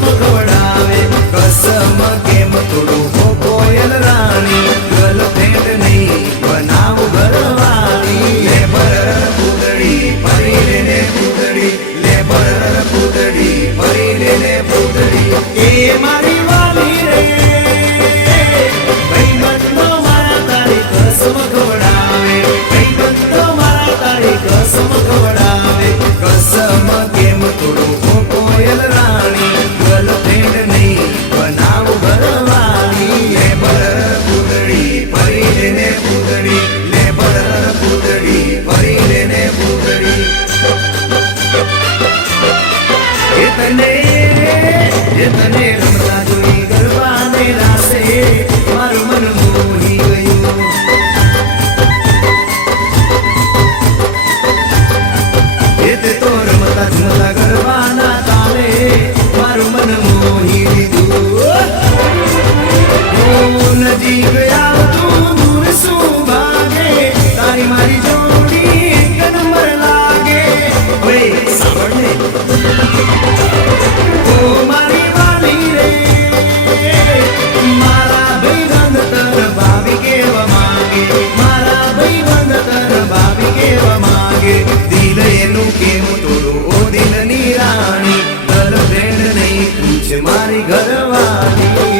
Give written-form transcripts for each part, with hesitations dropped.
कसम खवडावे कसम केम तोडू हो कोयल राणी गर्लफ्रेंड नहीं बनाव घरवाली ले बरर पूतळी फरी लेने पूतळी ले बरर पूतळी फरी लेने पूतळी ए मारी वाली रे भाई बंदो मारा तारी कसम खवडावे भाई बंदो मारा तारी कसम खवडावे कसम केम तोडू हो कोयल राणी गर्लफ्रेंड नहीं बनाव घरवाली ले बरर पूतळी फरी लेने पूतळी ले बरर पूतळी फरी लेने पूतळी तने रमता जोई गरबा ने रासे मारू मन मोही गયું તે તો રમતા ઝૂમતા ગરબાના તાલે મારું મન મોહી લીધું નજીક આવતું દૂર શું ભાગે તારી મારી જોડી એક નંબર લાગે ઓય સાંભળ ને ઓ મારી વાલી રે મારા ભાઈબંધ તને ભાભી કેવા માંગે મારા ભાઈબંધ તને ભાભી કેવા માંગે દિલ એનું કેમ તોડો ઓ દિલની રાણી ગર્લફ્રેન્ડ નહીં તું છે મારી ઘરવાળી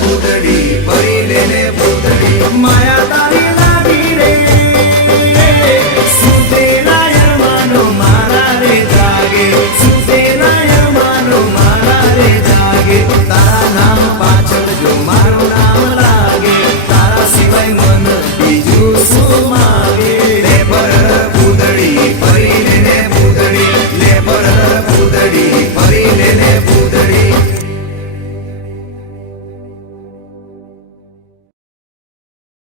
પૂતળી